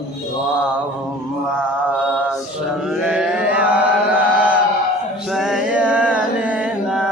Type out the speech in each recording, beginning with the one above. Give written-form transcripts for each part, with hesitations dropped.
اللهم صل على سيدنا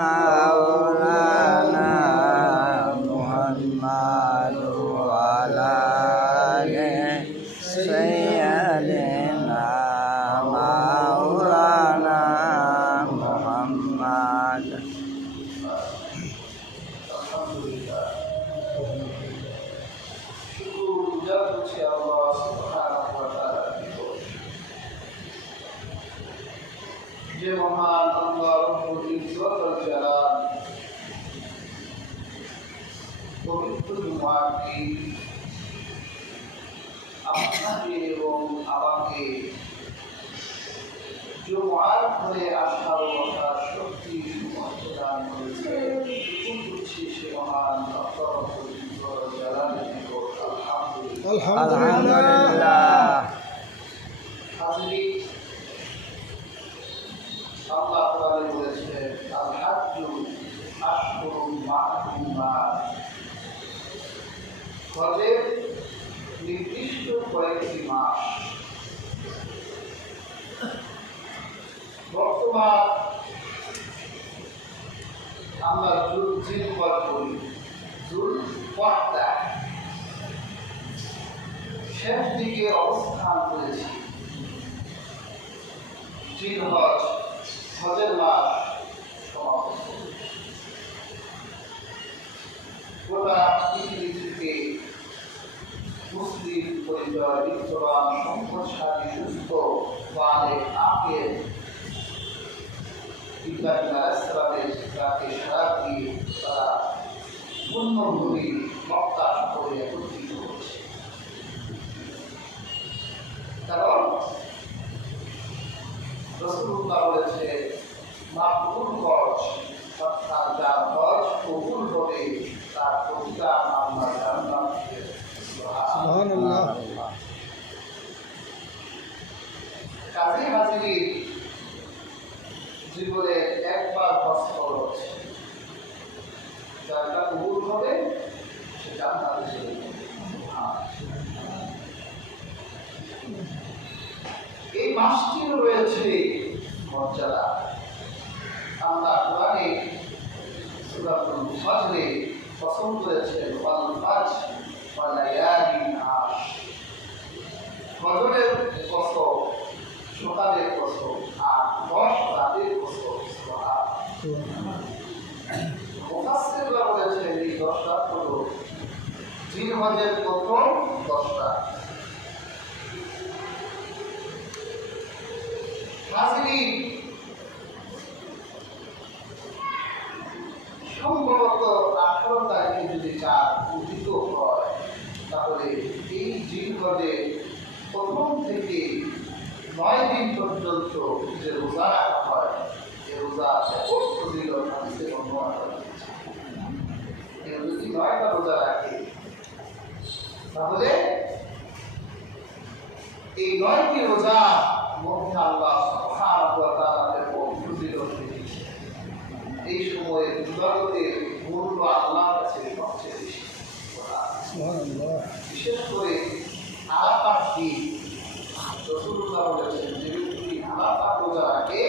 مولانا محمد وعلى آل سيدنا مولانا محمد যে মহান আল্লাহ রব্বুল ইজ্জত ওয়াল জালাল পবিত্র জুমার দিন আপনাকে এবং আমাকে জুমার ঘরে আসার বসার শক্তি দান করেছে সে মহান আল্লাহ রব্বুল ইজ্জত ওয়াল জালালের নিকট আলহামদুলিল্লাহ। হাজির আল্লাহ তাআলা বলেছেন আল হাজ্জু আশহুরুম মা'লুমাত, হজের নির্দিষ্ট কয়েকটি মাস। বর্তমান আমরা জিলহজ বলি, যুলকআদা শেষ দিকে অবস্থান করেছি। জিলহজ হজের মাস সমাপ্ত। গোটা পৃথিবী থেকে মুসলিম পরিচয় বিত্তবান সম্পদশালী সুস্থ বালে আকের ইব্রাহিম আলাইহিস সালামের তাকে সারা দিয়ে তারা পুণ্যভূমি মক্কা শহরে একত্রিত হয়েছে। কারণ রাসূলুল্লাহ বলেছে মাকবুল হজ, অর্থাৎ যার হজ কবুল হবে তার প্রতিদান আল্লাহ জান্নাত দিবেন। সুবহানাল্লাহ। কাজী হাজির জীবনে একবার হজ ফরজ, যারটা কবুল হবে সে জান্নাতে চলে যাবে। এই মাসটির রয়েছে মর্যাদা। আল্লাহ কোরআনে সূরাতুল ফজরে পছন্দ করেছেন ওয়াল ফাজর ওয়া লায়ালিন আশ, ফজরের কসম, সকালের কসম, আর 10 রাতের কসম। মুফাসসিররা বলেছেন এই 10 রাত হলো জিলহজের প্রথম 10 রাত। হাজিরিন, সম্ভবত 18 তারিখে যদি চাঁদ উদিত হয় তাহলে এই জিলহজে প্রথম থেকে 9 দিন পর্যন্ত যে রোজা রাখা হয়, এই রোজা ফজিলত হাদিসে বর্ণনা করা হয়েছে। কেউ যদি 9টা রোজা রাখে তাহলে এই 9টি রোজা মধ্যে আল্লাহ সুবহানাহু ওয়া তাআলার ফজিলত দিয়েছে। এই সময়ে ইবাদতের মূল্য আল্লাহর কাছে সবচেয়ে বেশি। সুবহানাল্লাহ। বিশেষ করে আরাফার দিন রাসূলুল্লাহ বলেছেন যে ব্যক্তি আরাফার রোজা রাখে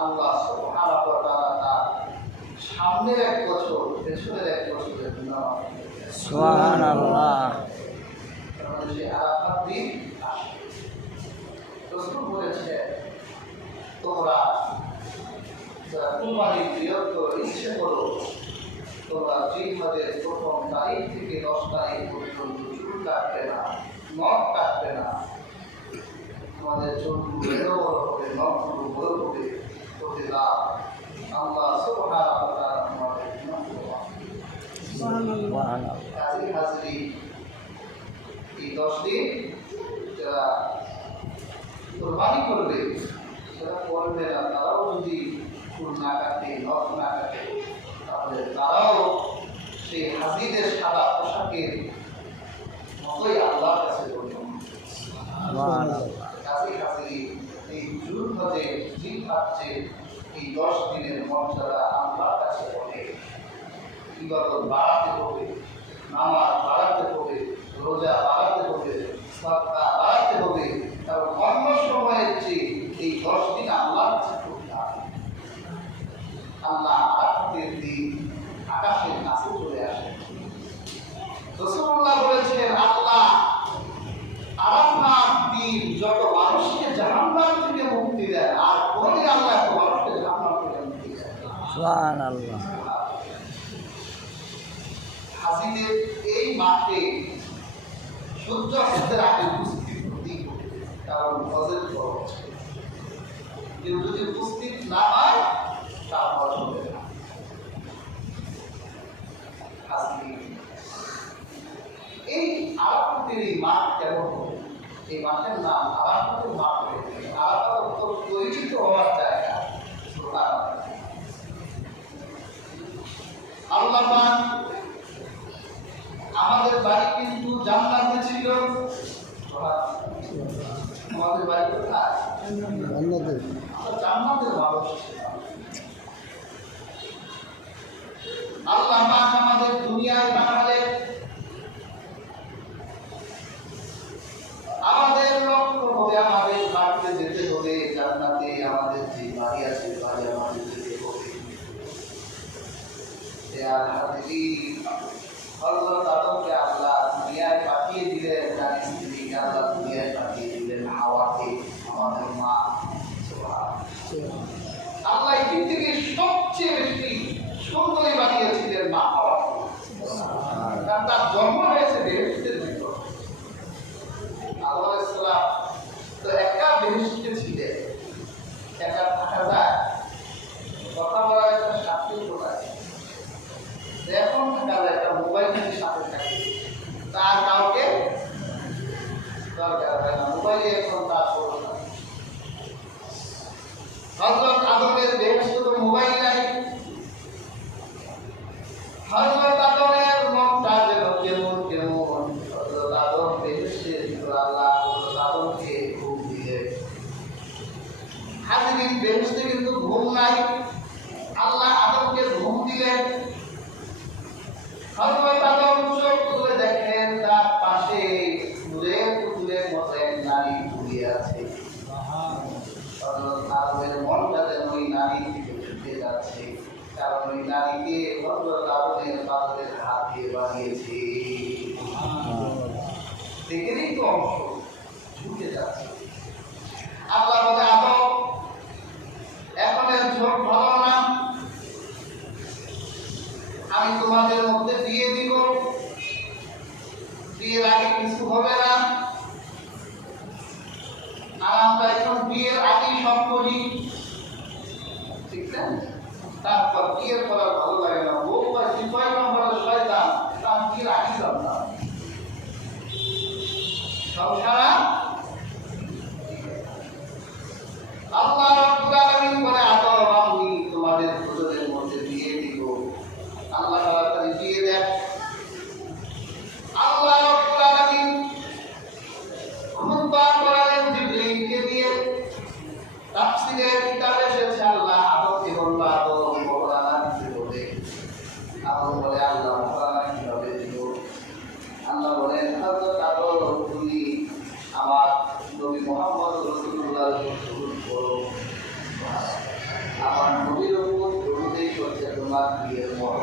আল্লাহ সুবহানাহু ওয়া তাআলা তার সামনের 1 বছর পেছনের 1 বছরের গুনাহ মাফ করে দেন। সুবহানাল্লাহ। কারণ সে আরাফার দিন আসে। রাসূল বলেছে তোমরা যারা কুরবানির নিয়ত ইচ্ছে করো তোমরা জিলহজের প্রথম তারিখ থেকে 10 তারিখ পর্যন্ত চুল কাটবে না, নখ কাটবে না। তোমাদের চুলগুলো বড় হবে, নখগুলো বড় হবে, হতে লাভ। আল্লাহ সুবহানাহু ওয়া তাআলা আমাদের মাফ করুন। সুবহানাল্লাহ। কাজী হাজিরি এই 10 দিন যারা কুরবানি করবে সেটা করবে না, তারাও যদি চুল না কাটে, নখ না কাটে তাহলে তারাও সেই হাজিদের সাদা পোশাকের মতোই আল্লাহর কাছে করবে। কাজী হাজিরি এই জিলহজে এই 10 দিনের মর্যাদা আল্লাহর কাছে অনেক। ইবাদত বাড়াতে হবে। নামাজ বাড়াতে হবে, রোজা বাড়াতে হবে, সাদকা বাড়াতে হবে, কারণ অন্য সময়ের চেয়ে এই 10 দিন আল্লাহর কাছে খুব দামি। আল্লাহ আরাফাতের দিন আকাশের কাছে চলে আসে। রাসূলুল্লাহ বলেছেন, আল্লাহ আরাফাত দিন যত মানুষকে জাহান্নাম থেকে মুক্তি দেয়, আর কোনদিন আল্লাহ এত মানুষকে জাহান্নাম থেকে মুক্তি দেয় না। সুবহানাল্লাহ। হাজিদের এই মাঠে সূর্যাস্তের আগে উপস্থিত হতেই হবে, কারণ ফজর ফরজ। কেউ যদি উপস্থিত না হয় তারপর হবে না। হাজির এই আরাফাতের এই মাঠ কেমন হবে? এই মাঠের নাম আরাফাতের মাঠ হয়েছে। আরাফাত অত্যন্ত পরিচিত হওয়ার জায়গা। আল্লাহ আমাদের বাড়ি কিন্তু জান্নাতে ছিল। আমাদের বাড়ি কোথায়? জান্নাতে। আমরা জান্নাতের মানুষ ছিলাম। আল্লাহ পাক আমাদের দুনিয়ায় পাঠালেন। আমাদের লক্ষ্য হবে আমাদের বাড়িতে যেতে হবে, জান্নাতে আমাদের যে বাড়ি আছে বাড়ি আমাদের যেতে হবে। হযরত আদমকে আল্লাহ দুনিয়ায় পাঠিয়ে দিলেন, তার স্ত্রীকে আল্লাহ দুনিয়ায় পাঠিয়ে দিলেন, হাওয়াকে, আমাদের মা। আল্লাহ এই পৃথিবীর সবচেয়ে বেশি সুন্দরী বানিয়েছিলেন মা হাওয়াকে, কারণ তার জন্ম হয়েছে বেহেশতের ভিতর। আদম আলাইহিস সালাম তো একা বেহেশতে ছিলেন, একা থাকা যায়? কথা বলার একটা শাস্তি কোথায়? এখন থাকা যায়, একটা মোবাইল যদি সাথে থাকে তার কাউকে দরকার হয় না, মোবাইলে এখন তার করো না। হযরত আদমের বেহেশতে তো মোবাইল নাই। হযরত আদমের মনটা যেন কেমন কেমন। হযরত আদম বেহেশতের ভিতর আল্লাহ হযরত আদমকে ঘুম দিলেন। হাজিরিন, বেহেশতে কিন্তু ঘুম নাই, আল্লাহ আদমকে ঘুম দিলেন। হযরত আদম চোখ তুলে দেখেন তার পাশে নূরের পুতুলের মতো এক নারী ঘুমিয়ে আছে। হযরত আদমের মনটা যেন ওই নারী থেকে ছুটে যাচ্ছে, কারণ ওই নারীকে হযরত আদমের পাথরের হাত দিয়ে বানিয়েছে। দেখেনই তো অংশ ছুটে যাচ্ছে। আল্লাহ বলে, আদম এখন এর ঝোঁক ভালো না, আমি তোমাদের মধ্যে বিয়ে দিব। বিয়ের আগে কিছু হবে না, আর আমরা এখন বিয়ের আগেই সব করি, ঠিক না? তারপর বিয়ের করা ভালো লাগে না, বউ বা সিপাহী নম্বরের শয়তান, তার বিয়ের আগে জানতাম সংসারা। আল্লাহ রাব্বুল আলামিন বলে, আদম আমি তোমাদের দুজনের মধ্যে বিয়ে দিব। আল্লাহ তাআলা বিয়ে দেন। আল্লাহ রাব্বুল আলামিন খুতবা করালেন জিবরীলকে দিয়ে। তাফসীরের কিতাবে এসেছে আল্লাহ আদমকে বলল, আদম মওলানা দিতে বলে। আদম বলে, আল্লাহ মওলানা কিভাবে দিব? আল্লাহ বলেন, হযরত আদম তুমি আমার নবী মুহাম্মদ রাসূলুল্লাহর দরুদ পড়ো। আমার নবীর উপর দরুদই হচ্ছে তোমার বিয়ের মহর।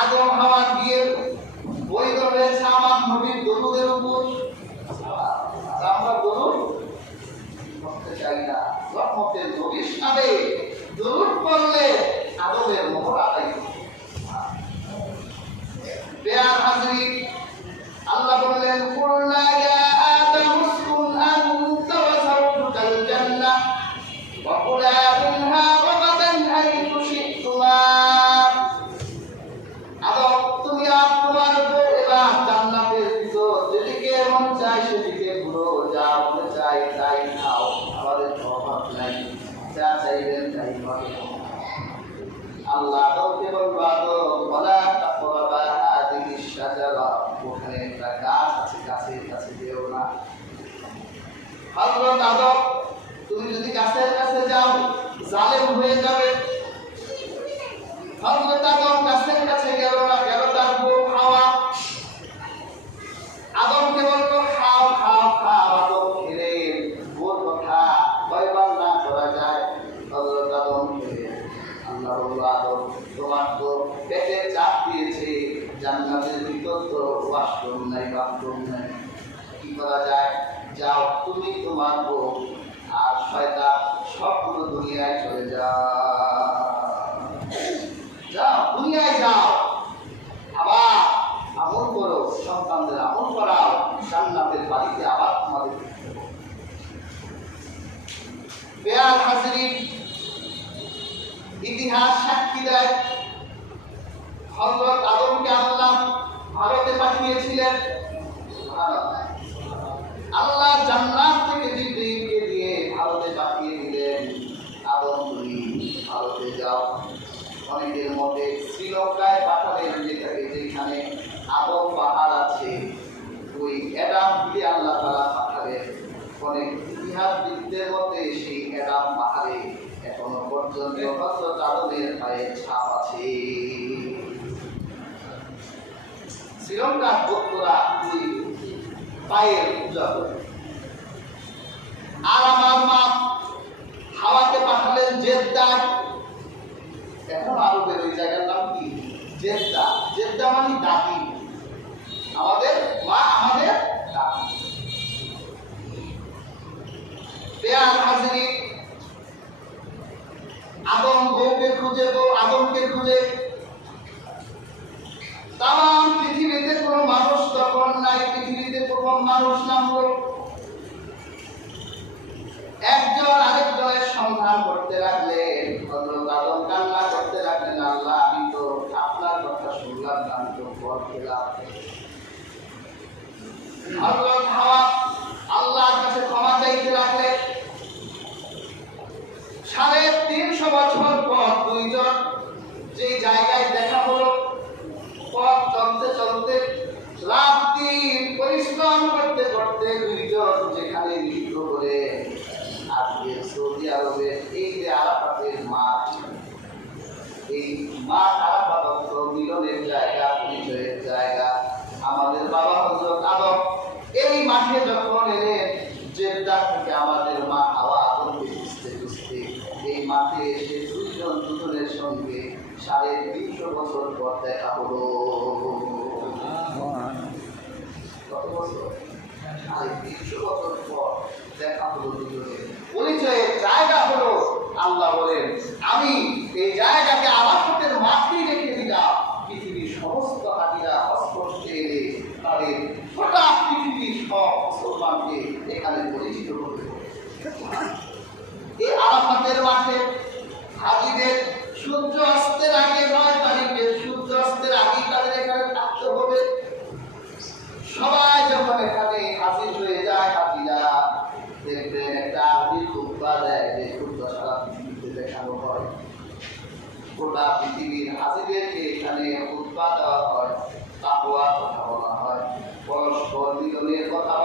আদম হাওয়ার বিয়ের বৈধ হয়েছে আমার নবীর দরুদের উপর। আমরা দরুদ করতে চাই না, রহমতের নবীর সাথে দরুদ পড়লে আদমের মোহর আদায় করবে। বেয়ার হাজরিন, আল্লাহ বললেন, কুলনা ইয়া আদম উসকুন আনতা ওয়া যাওজুকাল জান্নাহ ওয়া কুলা মিনহা রাগাদান হাইতু শি'তুমা। আদম তুমি আর তোমার বউ এবার জান্নাতের ভিতর যেদিকে মন চায় সেদিকে ঘুরো, যা মনে চায় তাই খাও, আমাদের অভাব নাই, যা চাইবেন তাই পাবে। আল্লাহ আদমকে বলল, আদম ওয়ালা তাকরাবা হাযিহিশ শাজারা, ওখানে একটা গাছ আছে, গাছের কাছে যেও না। হযরত আদম তুমি যদি গাছের কাছে যাও জালেম হয়ে যাবে। হযরত আদম হলো আদম, তোমার তো পেটে চাপ দিয়েছে, জান্নাতের ভিতর তো ওয়াশরুম নাই, বাথরুম নাই, কি করা যায়? যাও তুমি তোমার বউ আর শয়তান সবগুলো দুনিয়ায় চলে যাও, যাও দুনিয়ায় যাও, আবার আমল করো, সন্তানদের আমল করাও, জান্নাতের বাড়িতে আবার তোমাদের বেয়ার হাজিরিন, ইতিহাস সাক্ষী দেয় হযরত আদমকে আল্লাহ ভারতে পাঠিয়েছিলেন। আল্লাহ জান্নাত থেকে জিবরীলকে দিয়ে ভারতে পাঠিয়ে দিলেন, আদম তুমি ভারতে যাও। অনেকের মতে শ্রীলঙ্কায় পাঠালেন, যেখানে আদম পাহাড় আছে, ওই অ্যাডামকে আল্লাহ তাআলা পাঠালেন। অনেক ইতিহাসবিদদের মতে সেই অ্যাডাম পাহাড়ে এখনো পর্যন্ত হযরত আদমের পায়ের ছাপ আছে। শ্রীলঙ্কার ভক্তরা পায়ের পূজা করে। আর আমার মা হাওয়াকে পাঠালেন জেদ্দায়। এখন আরবের ওই জায়গার নাম কি? জেদ্দা। জেদ্দা মানে দাদি, আমাদের মা আমাদের দাদি। বেয়ার হাজিরিন, আদম বউকে খুঁজে, বউ আদমকে খুঁজে, তাম পৃথিবীতে কোনো মানুষ তখন নাই, পৃথিবীতে প্রথম মানুষ নামলো। একজন আরেকজনের সন্ধান করতে লাগলেন। হযরত আদম কান্না করতে লাগলেন, আল্লাহ আমি তো আপনার কথা শুনলাম না, আমি তো বল খেলাম। হযরত হাওয়া আল্লাহর কাছে ক্ষমা চাইতে লাগলেন। 350 বছর পর দুইজন যে জায়গায় দেখা হলো, পথ চলতে চলতে রাত দিন পরিশ্রম করতে করতে দুইজন যেখানে মিলিত করে, আজকে সৌদি আরবের এই যে আরাফাতের মাঠ, এই মাঠ আরাফাত মিলনের জায়গা, পরিচয়ের জায়গা। আমাদের বাবা হযরত আদম এই মাঠে যখন এলেন, জেদ্দা থেকে আমাদের মা হাওয়া আদমকে খুঁজতে খুঁজতে এই মাঠে এসে দুজনের সঙ্গে 350 বছর পর দেখা হলো। কত বছর? 350 বছর পর দেখা হলো দুজনের। পরিচয়ের জায়গা হলো। আল্লাহ বলেন, আমি এই জায়গাকে আরাফাতের মাঠেই রেখে দিলাম। পৃথিবীর সমস্ত হাজিরা হস্তস্পর্শে এলে তাদের গোটা পৃথিবীর সব মুসলমানকে এখানে পরিচিত করবে। এই আরাফাতের মাঠে হাজিদের সূর্য অস্তের আগে 9 তারিখে সূর্য অস্তের আগে তাদের এখানে থাকতে হবে। সবাই যখন এখানে হাজির হয়ে যায়, হাজিরা দেখবেন একটা আরবি খুতবা দেয়, যে খুতবা সারা পৃথিবীতে দেখানো হয়। গোটা পৃথিবীর হাজিদেরকে এখানে খুতবা দেওয়া হয়, তাকওয়ার কথা বলা হয়, পরস্পর মিলনের কথা